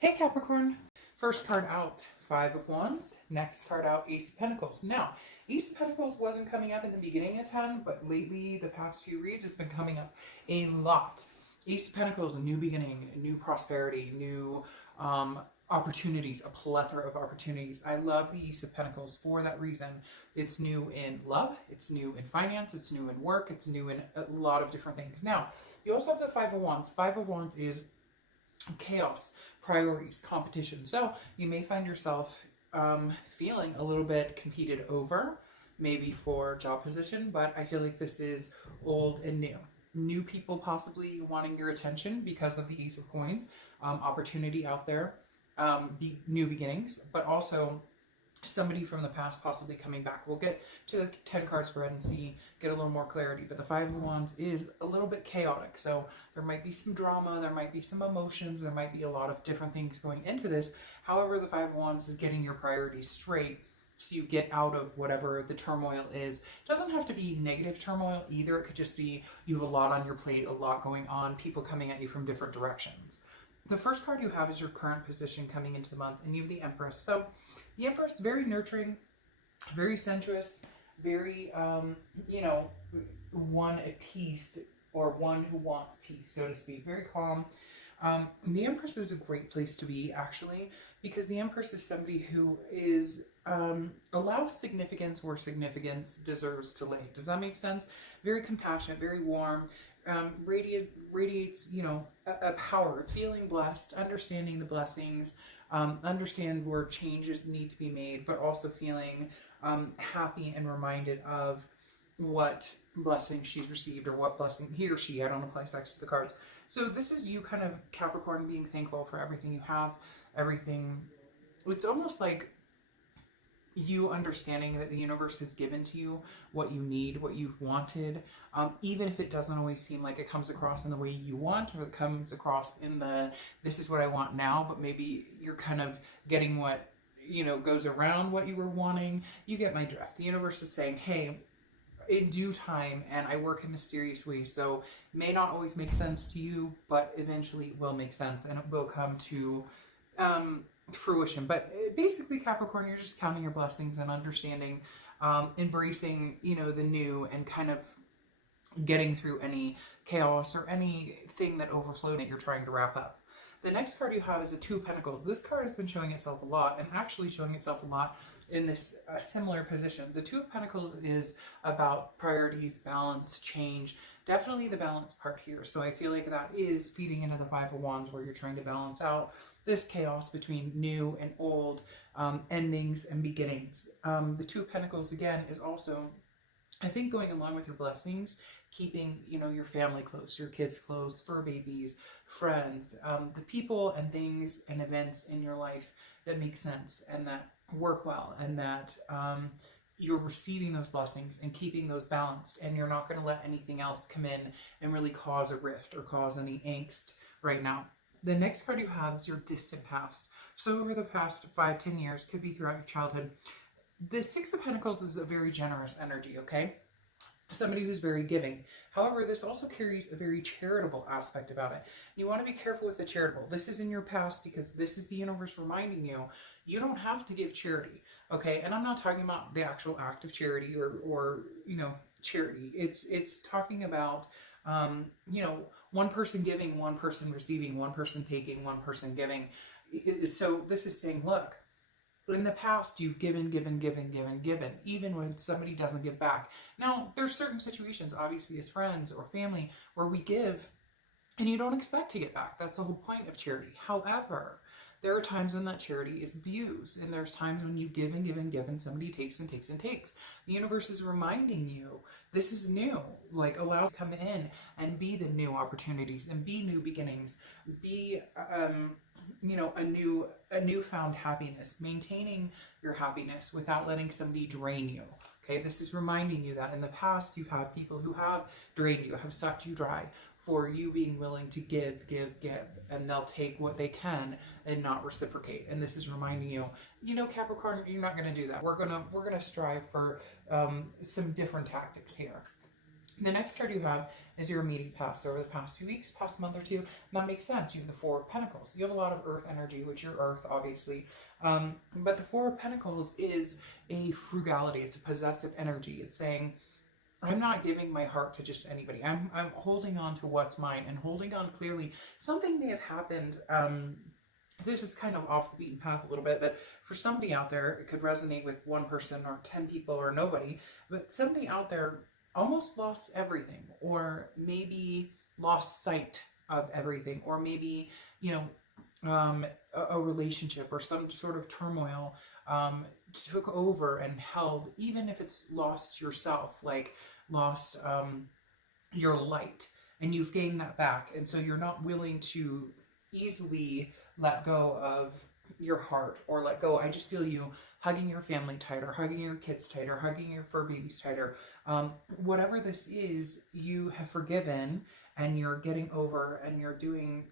Hey Capricorn, first card out, Five of Wands. Next card out, Ace of Pentacles. Now, Ace of Pentacles wasn't coming up in the beginning a ton, but lately, the past few reads, it's been coming up a lot. Ace of Pentacles, a new beginning, new prosperity, new opportunities, a plethora of opportunities. I love the Ace of Pentacles for that reason. It's new in love, it's new in finance, it's new in work, it's new in a lot of different things. Now, you also have the Five of Wands. Five of Wands is chaos, priorities, competition. So you may find yourself feeling a little bit competed over, maybe for job position, but I feel like this is old and new. New people possibly wanting your attention because of the Ace of Coins, opportunity out there, new beginnings, but also somebody from the past possibly coming back. We'll get to the 10 card spread and get a little more clarity, but the Five of Wands is a little bit chaotic. So there might be some drama, there might be some emotions, there might be a lot of different things going into this. However, the Five of Wands is getting your priorities straight so you get out of whatever the turmoil is. It doesn't have to be negative turmoil either. It could just be you have a lot on your plate, a lot going on, people coming at you from different directions. The first card you have is your current position coming into the month, and you have the Empress. So the Empress is very nurturing, very sensuous, very, one at peace, or one who wants peace, so to speak. Very calm. The Empress is a great place to be, actually, because the Empress is somebody who is allows significance where significance deserves to lay. Does that make sense? Very compassionate, very warm, radiates, a power, feeling blessed, understanding the blessings, understand where changes need to be made, but also feeling happy and reminded of what blessing she's received, or what blessing he or she, I don't apply sex to the cards. So this is you kind of, Capricorn, being thankful for everything you have, everything. It's almost like you understanding that the universe has given to you what you need, what you've wanted, even if it doesn't always seem like it comes across in the way you want, or it comes across in the, this is what I want now, but maybe you're kind of getting what, goes around what you were wanting. You get my drift. The universe is saying, hey, in due time, and I work in mysterious ways, so may not always make sense to you, but eventually it will make sense, and it will come to fruition. But basically, Capricorn, you're just counting your blessings and understanding, embracing, the new, and kind of getting through any chaos or anything that overflowed that you're trying to wrap up. The next card you have is a Two of Pentacles. This card has been showing itself a lot, and actually showing itself a lot in this similar position. The Two of Pentacles is about priorities, balance, change. Definitely the balance part here. So I feel like that is feeding into the Five of Wands, where you're trying to balance out this chaos between new and old, endings and beginnings. The Two of Pentacles, again, is also, I think, going along with your blessings, keeping, your family close, your kids close, fur babies, friends, the people and things and events in your life that make sense and that work well, and that you're receiving those blessings and keeping those balanced, and you're not going to let anything else come in and really cause a rift or cause any angst right now. The next card you have is your distant past. So over the past 5-10 years, could be throughout your childhood. The Six of Pentacles is a very generous energy, okay? Somebody who's very giving. However, this also carries a very charitable aspect about it. You want to be careful with the charitable. This is in your past, because this is the universe reminding you, you don't have to give charity, okay? And I'm not talking about the actual act of charity or charity. It's talking about, one person giving, one person receiving, one person taking, one person giving. So this is saying, look, in the past, you've given, even when somebody doesn't give back. Now, there's certain situations, obviously, as friends or family, where we give and you don't expect to get back. That's the whole point of charity. However, there are times when that charity is abused, and there's times when you give and somebody takes and takes and takes. The universe is reminding you, this is new. Like, allow to come in and be the new opportunities and be new beginnings, be a newfound happiness, maintaining your happiness without letting somebody drain you. Okay, this is reminding you that in the past you've had people who have drained you, have sucked you dry, for you being willing to give, and they'll take what they can and not reciprocate. And this is reminding you, Capricorn, you're not going to do that. We're gonna strive for some different tactics here. The next card you have is your immediate past. So over the past few weeks, past month or two, that makes sense. You have the Four of Pentacles. You have a lot of earth energy, which you're earth, obviously. But the Four of Pentacles is a frugality. It's a possessive energy. It's saying, I'm not giving my heart to just anybody. I'm holding on to what's mine and holding on clearly. Something may have happened. This is kind of off the beaten path a little bit, but for somebody out there, it could resonate with one person or 10 people or nobody. But somebody out there almost lost everything, or maybe lost sight of everything, or maybe, a relationship or some sort of turmoil took over and held, even if it's lost yourself, like lost your light, and you've gained that back. And so you're not willing to easily let go of your heart, or let go. I just feel you hugging your family tighter, hugging your kids tighter, hugging your fur babies tighter. Whatever this is, you have forgiven and you're getting over, and you're doing,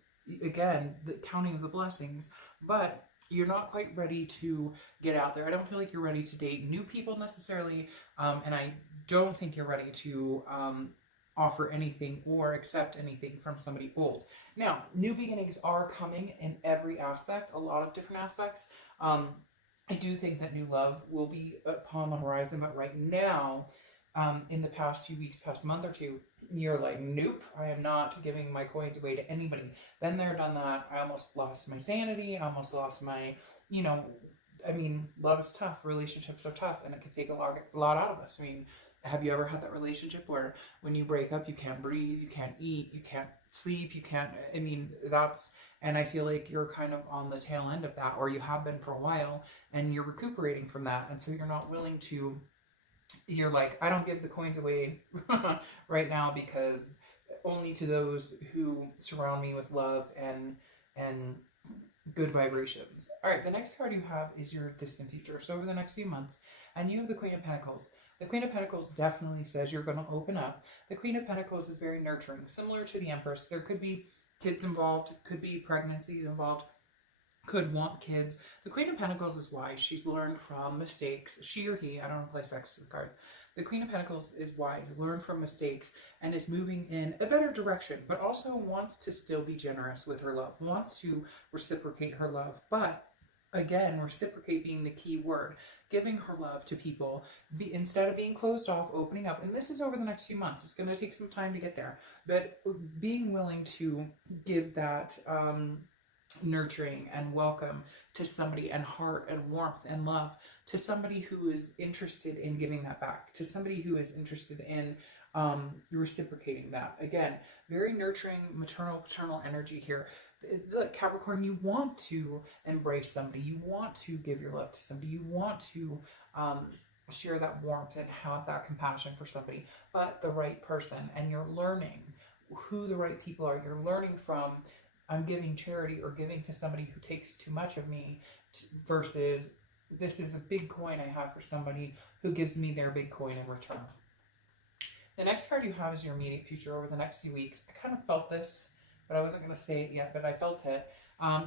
again, the counting of the blessings, but you're not quite ready to get out there. I don't feel like you're ready to date new people necessarily, and I don't think you're ready to offer anything or accept anything from somebody old. Now, new beginnings are coming in every aspect, a lot of different aspects. I do think that new love will be upon the horizon, but right now, in the past few weeks, past month or two, you're like, nope, I am not giving my coins away to anybody. Been there, done that. I almost lost my sanity. I almost lost my, love is tough. Relationships are tough, and it can take a lot out of us. I mean, have you ever had that relationship where when you break up, you can't breathe, you can't eat, you can't sleep, and I feel like you're kind of on the tail end of that, or you have been for a while, and you're recuperating from that. And so you're not willing to, you're like, I don't give the coins away right now, because only to those who surround me with love and good vibrations. All right, the next card you have is your distant future. So over the next few months, and you have the Queen of Pentacles. The Queen of Pentacles definitely says you're going to open up. The Queen of Pentacles is very nurturing, similar to the Empress. There could be kids involved, could be pregnancies involved, could want kids. The Queen of Pentacles is wise. She's learned from mistakes. She or he, I don't want to play sex cards. The Queen of Pentacles is wise, learned from mistakes, and is moving in a better direction, but also wants to still be generous with her love, wants to reciprocate her love. But again, reciprocate being the key word, giving her love to people, instead of being closed off, opening up. And this is over the next few months. It's going to take some time to get there, but being willing to give that nurturing and welcome to somebody, and heart and warmth and love to somebody who is interested in giving that back, to somebody who is interested in reciprocating that. Again, very nurturing, maternal, paternal energy here. Look, Capricorn, you want to embrace somebody, you want to give your love to somebody, you want to share that warmth and have that compassion for somebody, but the right person. And you're learning who the right people are. You're learning from, I'm giving charity or giving to somebody who takes too much of me, versus this is a big coin I have for somebody who gives me their big coin in return. The next card you have is your immediate future over the next few weeks. I kind of felt this, but I wasn't going to say it yet, but I felt it.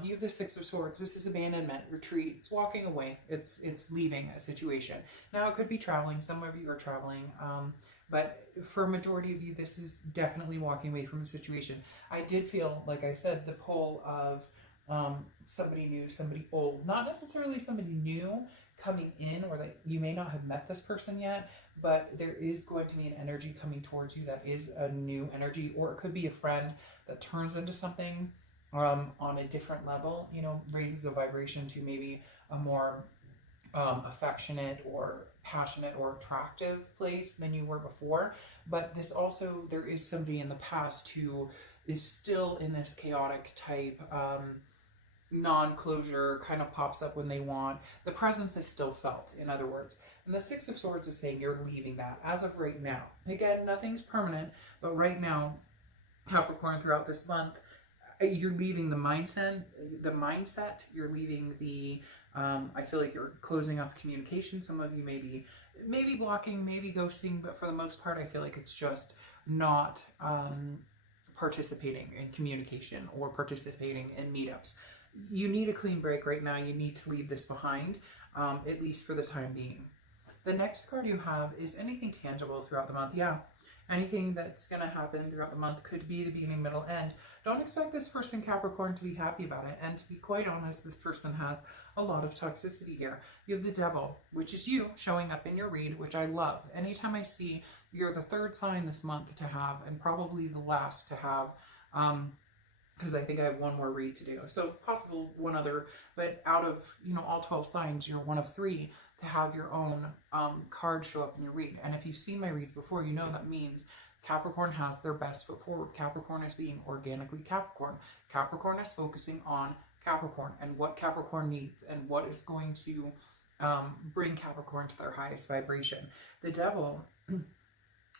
You have the Six of Swords. This is abandonment, retreat. It's walking away. It's leaving a situation. Now, it could be traveling. Some of you are traveling. But for a majority of you, this is definitely walking away from a situation. I did feel, like I said, the pull of somebody new, somebody old. Not necessarily somebody new coming in, or that you may not have met this person yet, but there is going to be an energy coming towards you that is a new energy, or it could be a friend that turns into something on a different level, raises a vibration to maybe a more affectionate or passionate or attractive place than you were before. But this also, there is somebody in the past who is still in this chaotic type non-closure, kind of pops up when they want. The presence is still felt, in other words. And the Six of Swords is saying you're leaving that as of right now. Again, nothing's permanent, but right now, Capricorn, throughout this month, you're leaving the mindset, you're leaving the, I feel like you're closing off communication. Some of you may be blocking, maybe ghosting, but for the most part, I feel like it's just not participating in communication or participating in meetups. You need a clean break right now. You need to leave this behind, at least for the time being. The next card you have is anything tangible throughout the month. Yeah, Anything that's going to happen throughout the month could be the beginning, middle, end. Don't expect this person, Capricorn, to be happy about it. And to be quite honest, this person has a lot of toxicity here. You have the devil, which is you showing up in your read, which I love. Anytime I see you're the third sign this month to have, and probably the last to have, because I think I have one more read to do. So possible one other, but out of, all 12 signs, you're one of 3 to have your own card show up in your read. And if you've seen my reads before, you know that means Capricorn has their best foot forward. Capricorn is being organically Capricorn. Capricorn is focusing on Capricorn and what Capricorn needs and what is going to bring Capricorn to their highest vibration. The devil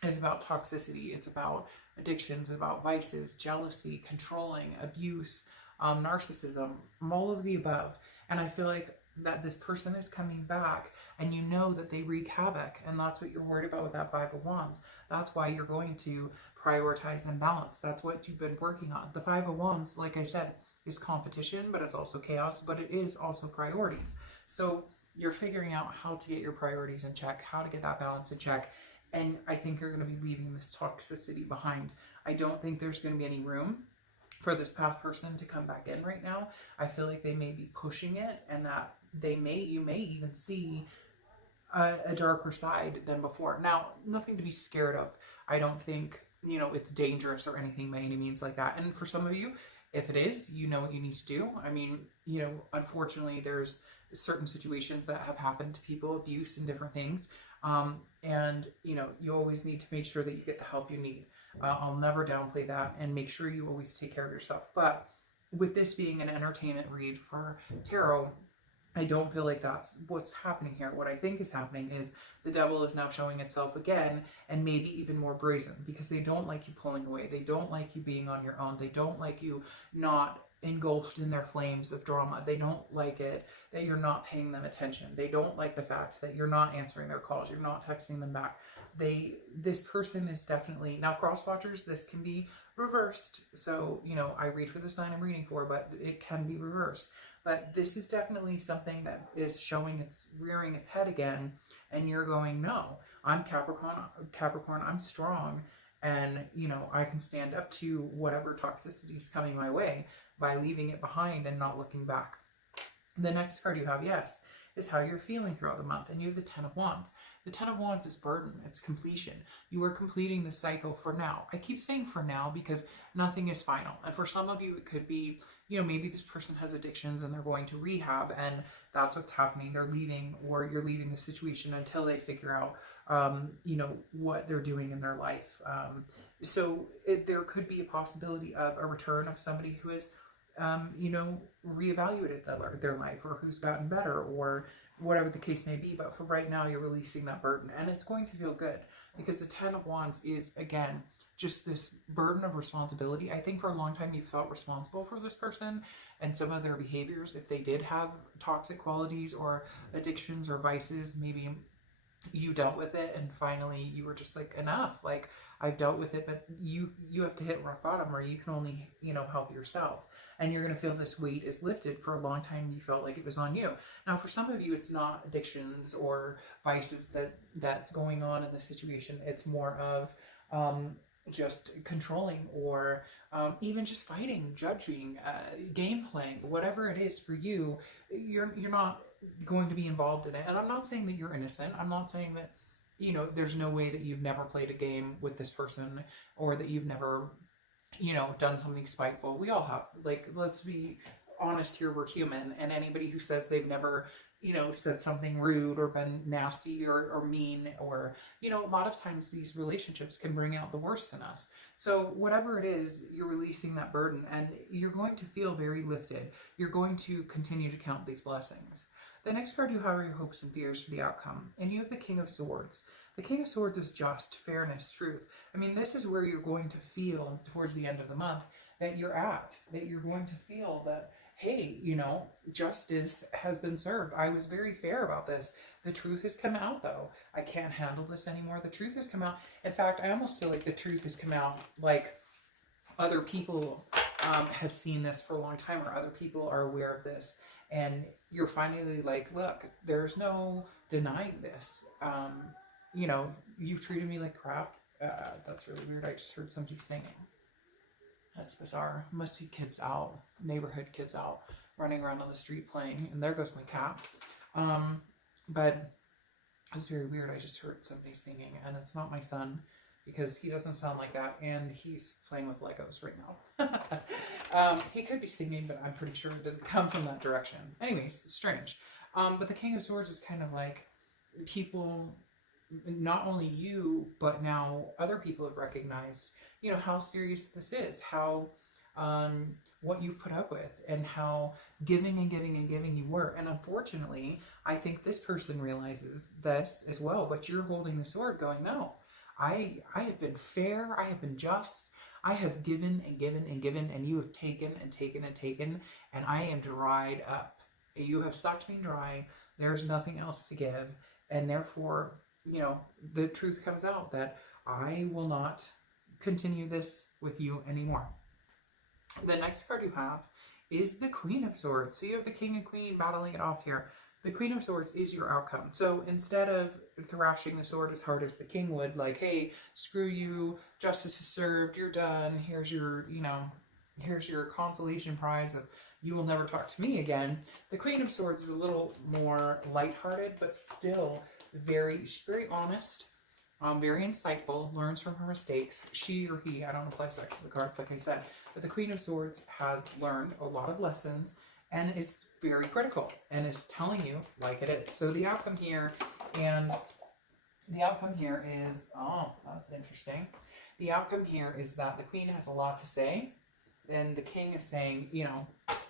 is about toxicity. It's about addictions, about vices, jealousy, controlling, abuse, narcissism, all of the above. And I feel like that this person is coming back, and you know that they wreak havoc, and that's what you're worried about with that 5 of Wands. That's why you're going to prioritize and balance. That's what you've been working on. The 5 of Wands, like I said, is competition, but it's also chaos, but it is also priorities. So you're figuring out how to get your priorities in check, how to get that balance in check. And I think you're going to be leaving this toxicity behind. I don't think there's going to be any room for this past person to come back in right now. I feel like they may be pushing it, and that you may even see a darker side than before. Now, nothing to be scared of. I don't think, it's dangerous or anything by any means like that. And for some of you, if it is, you know what you need to do. I mean, unfortunately, there's certain situations that have happened to people, abuse and different things. And you always need to make sure that you get the help you need. I'll never downplay that, and make sure you always take care of yourself. But with this being an entertainment read for tarot, I don't feel like that's what's happening here. What I think is happening is the devil is now showing itself again, and maybe even more brazen, because they don't like you pulling away. They don't like you being on your own. They don't like you not engulfed in their flames of drama. They don't like it that you're not paying them attention. They don't like the fact that you're not answering their calls. You're not texting them back. This person is definitely, now cross watchers, this can be reversed. So, I read for the sign I'm reading for, but it can be reversed. But this is definitely something that is rearing its head again. And you're going, no, I'm Capricorn, I'm strong. And, I can stand up to whatever toxicity is coming my way by leaving it behind and not looking back. The next card you have, yes, is how you're feeling throughout the month. And you have the 10 of Wands. The 10 of Wands is burden. It's completion. You are completing the cycle for now. I keep saying for now because nothing is final. And for some of you, it could be, maybe this person has addictions and they're going to rehab, and that's what's happening. They're leaving, or you're leaving the situation until they figure out, what they're doing in their life. So there could be a possibility of a return of somebody who is reevaluated their life, or who's gotten better, or whatever the case may be. But for right now, you're releasing that burden, and it's going to feel good, because the 10 of Wands is, again, just this burden of responsibility. I think for a long time you felt responsible for this person and some of their behaviors. If they did have toxic qualities or addictions or vices, maybe you dealt with it, and finally you were just like, enough, like, I've dealt with it. But you have to hit rock bottom, or you can only help yourself, and you're going to feel this weight is lifted. For a long time you felt like it was on you. Now for some of you, it's not addictions or vices that's going on in the situation. It's more of just controlling, or even just fighting, judging, game playing, whatever it is for you. You're not going to be involved in it. And I'm not saying that you're innocent. I'm not saying that there's no way that you've never played a game with this person, or that you've never done something spiteful. We all have. Like, let's be honest here, we're human. And anybody who says they've never said something rude or been nasty or mean, or, a lot of times these relationships can bring out the worst in us. So whatever it is, you're releasing that burden, and you're going to feel very lifted. You're going to continue to count these blessings. The next card you have are your hopes and fears for the outcome. And you have the King of Swords. The King of Swords is just, fairness, truth. I mean, this is where you're going to feel towards the end of the month that you're at, that you're going to feel that, hey, justice has been served. I was very fair about this. The truth has come out, though. I can't handle this anymore. The truth has come out. In fact, I almost feel like the truth has come out, like other people have seen this for a long time, or other people are aware of this. And you're finally like, look, there's no denying this. You've treated me like crap. That's really weird. I just heard somebody singing. That's bizarre. Must be kids out, neighborhood kids out, running around on the street playing. And there goes my cat. But it's very weird. I just heard somebody singing, and it's not my son because he doesn't sound like that, and he's playing with Legos right now. He could be singing, but I'm pretty sure it didn't come from that direction. Anyways, strange. But the King of Swords is kind of like people, not only you, but now other people have recognized, you know, how serious this is, how, what you've put up with, and how giving and giving and giving you were. And unfortunately, I think this person realizes this as well, but you're holding the sword going, no, I have been fair, I have been just, I have given and given and given, and you have taken and taken and taken, and I am dried up. You have sucked me dry, there's nothing else to give, and therefore, you know, the truth comes out that I will not continue this with you anymore. The next card you have is the Queen of Swords. So you have the King and Queen battling it off here. The Queen of Swords is your outcome. So instead of thrashing the sword as hard as the King would, like, hey, screw you, justice is served, you're done, here's your, you know, here's your consolation prize of you will never talk to me again. The Queen of Swords is a little more lighthearted, but still she's very honest, very insightful, learns from her mistakes. She or he, I don't apply sex to the cards, like I said, but the Queen of Swords has learned a lot of lessons and is very critical and is telling you like it is. So the outcome here, is, oh, that's interesting. The outcome here is that the Queen has a lot to say, and the King is saying, you know,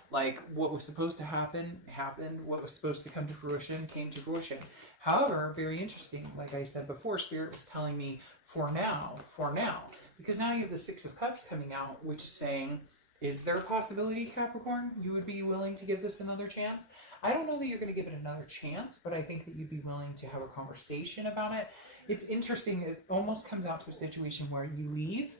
like, what was supposed to happen, happened. What was supposed to come to fruition, came to fruition. However, very interesting, like I said before, Spirit was telling me, for now. Because now you have the Six of Cups coming out, which is saying, is there a possibility, Capricorn, you would be willing to give this another chance? I don't know that you're going to give it another chance, but I think that you'd be willing to have a conversation about it. It's interesting. It almost comes out to a situation where you leave,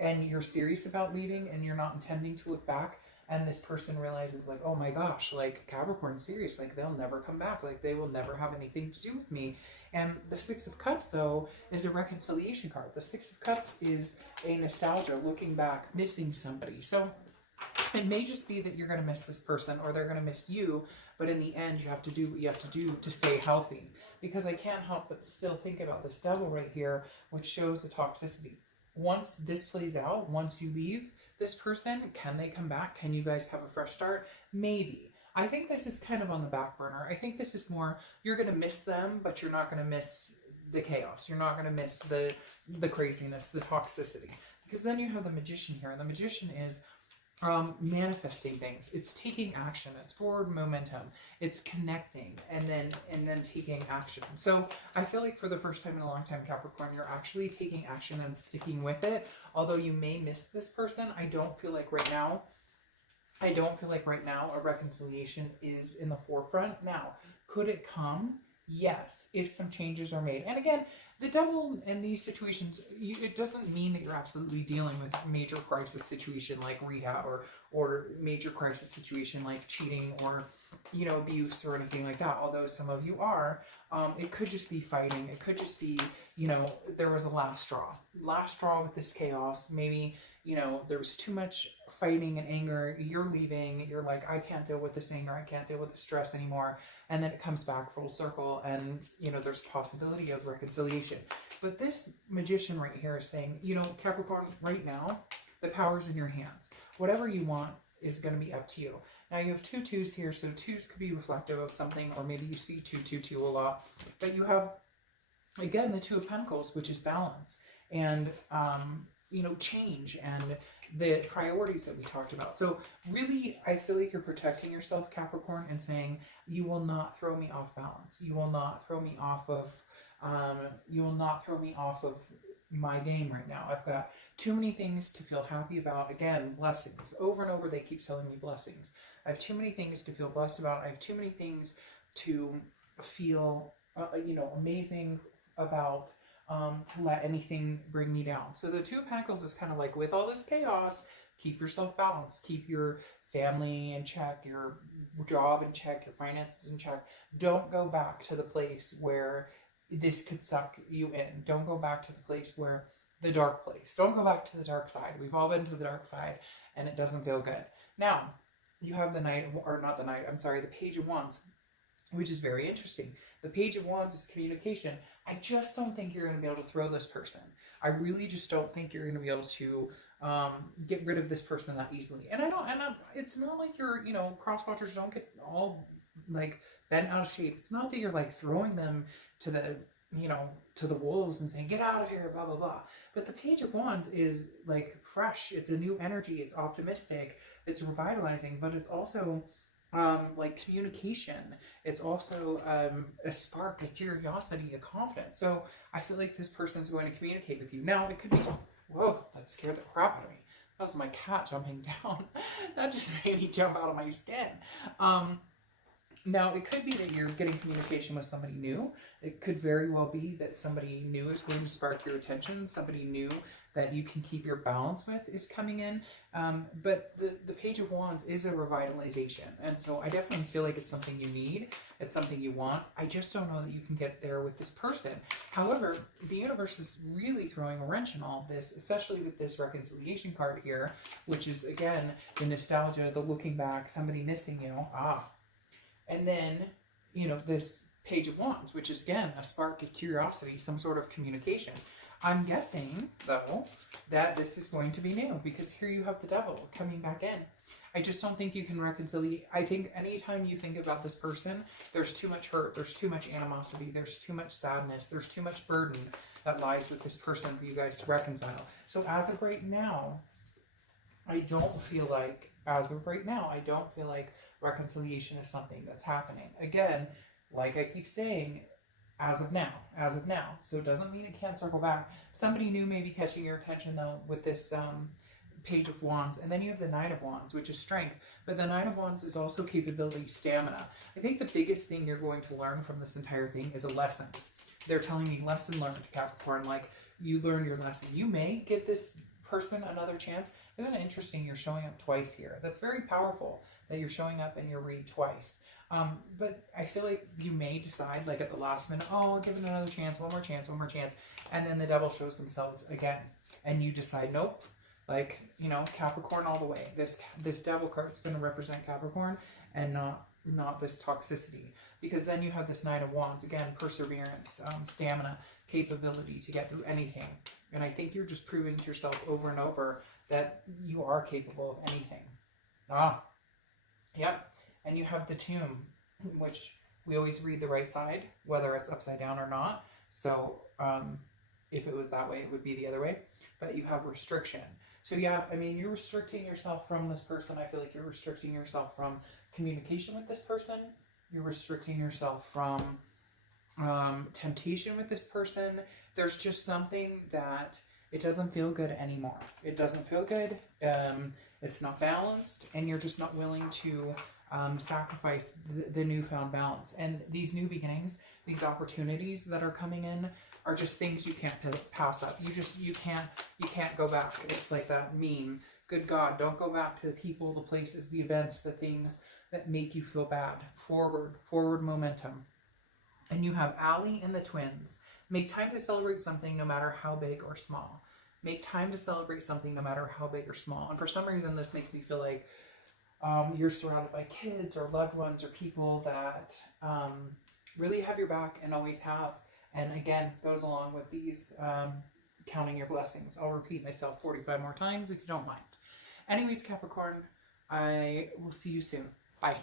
and you're serious about leaving, and you're not intending to look back. And this person realizes, like, oh my gosh, like, Capricorn's serious. Like, they'll never come back. Like, they will never have anything to do with me. And the Six of Cups, though, is a reconciliation card. The Six of Cups is a nostalgia, looking back, missing somebody. So it may just be that you're going to miss this person, or they're going to miss you. But in the end, you have to do what you have to do to stay healthy. Because I can't help but still think about this Devil right here, which shows the toxicity. Once this plays out, once you leave this person, can they come back? Can you guys have a fresh start? Maybe. I think this is kind of on the back burner. I think this is more, you're going to miss them, but you're not going to miss the chaos. You're not going to miss the craziness, the toxicity. Because then you have the Magician here. And the Magician is manifesting things. It's taking action. It's forward momentum. It's connecting and then taking action. So I feel like for the first time in a long time, Capricorn, you're actually taking action and sticking with it. Although you may miss this person, I don't feel like right now a reconciliation is in the forefront. Now, could it come? Yes, if some changes are made. And again, the Devil in these situations, it doesn't mean that you're absolutely dealing with a major crisis situation like rehab or major crisis situation like cheating or, you know, abuse or anything like that. Although some of you are, it could just be fighting. It could just be, you know, there was a last straw with this chaos. Maybe, you know, there was too much fighting and anger. You're leaving. You're like, I can't deal with this anger. I can't deal with the stress anymore. And then it comes back full circle and, you know, there's possibility of reconciliation. But this Magician right here is saying, you know, Capricorn, right now, the power's in your hands. Whatever you want is going to be up to you. Now you have two twos here, so twos could be reflective of something, or maybe you see 222 a lot. But you have, again, the Two of Pentacles, which is balance and, you know, change and the priorities that we talked about. So really, I feel like you're protecting yourself, Capricorn, and saying, you will not throw me off balance. You will not throw me off of, my game right now. I've got too many things to feel happy about. Again, blessings. Over and over, they keep telling me blessings. I have too many things to feel blessed about. I have too many things to feel, you know, amazing about, to let anything bring me down. So the Two of Pentacles is kind of like, with all this chaos, keep yourself balanced. Keep your family in check, your job in check, your finances in check. Don't go back to the place where this could suck you in. Don't go back to the place where the dark place. Don't go back to the dark side. We've all been to the dark side and it doesn't feel good. Now, you have the the Page of Wands, which is very interesting. The Page of Wands is communication. I just don't think you're going to be able to throw this person. I really just don't think you're going to be able to get rid of this person that easily. And it's not like you're, cross watchers don't get all like bent out of shape. It's not that you're like throwing them to the, to the wolves and saying, get out of here, blah, blah, blah. But the Page of Wands is like fresh. It's a new energy. It's optimistic. It's revitalizing, but it's also like communication. It's also a spark, a curiosity, a confidence. So I feel like this person is going to communicate with you. Now, it could be, whoa, that scared the crap out of me. That was my cat jumping down. That just made me jump out of my skin. Now, it could be that you're getting communication with somebody new. It could very well be that somebody new is going to spark your attention. Somebody new that you can keep your balance with is coming in. But the Page of Wands is a revitalization. And so I definitely feel like it's something you need. It's something you want. I just don't know that you can get there with this person. However, the universe is really throwing a wrench in all of this, especially with this reconciliation card here, which is, again, the nostalgia, the looking back, somebody missing you. And then, this Page of Wands, which is, again, a spark of curiosity, some sort of communication. I'm guessing, though, that this is going to be new, because here you have the Devil coming back in. I just don't think you can reconcile. I think anytime you think about this person, there's too much hurt, there's too much animosity, there's too much sadness, there's too much burden that lies with this person for you guys to reconcile. So as of right now, I don't feel like reconciliation is something that's happening. Again, like I keep saying, as of now. So it doesn't mean it can't circle back. Somebody new may be catching your attention, though, with this Page of Wands. And then you have the Knight of Wands, which is strength. But the Knight of Wands is also capability, stamina. I think the biggest thing you're going to learn from this entire thing is a lesson. They're telling me lesson learned, Capricorn. Like, you learn your lesson. You may give this person another chance. Isn't it interesting you're showing up twice here? That's very powerful that you're showing up and you're read twice. But I feel like you may decide, like at the last minute, oh, I'll give it another chance, one more chance. And then the Devil shows themselves again. And you decide, nope, like, Capricorn all the way. This Devil card is going to represent Capricorn and not this toxicity. Because then you have this Knight of Wands, again, perseverance, stamina, capability to get through anything. And I think you're just proving to yourself over and over that you are capable of anything. Yep. And you have the Tomb, which we always read the right side, whether it's upside down or not. So if it was that way, it would be the other way. But you have restriction. So yeah, I mean, you're restricting yourself from this person. I feel like you're restricting yourself from communication with this person. You're restricting yourself from temptation with this person. There's just something that it doesn't feel good anymore. It doesn't feel good. It's not balanced, and you're just not willing to sacrifice the newfound balance. And these new beginnings, these opportunities that are coming in, are just things you can't pass up. You can't go back. It's like that meme. Good God, don't go back to the people, the places, the events, the things that make you feel bad. Forward momentum. And you have Allie and the twins. Make time to celebrate something no matter how big or small. Make time to celebrate something no matter how big or small. And for some reason, this makes me feel like you're surrounded by kids or loved ones or people that really have your back and always have. And again, goes along with these counting your blessings. I'll repeat myself 45 more times if you don't mind. Anyways, Capricorn, I will see you soon. Bye.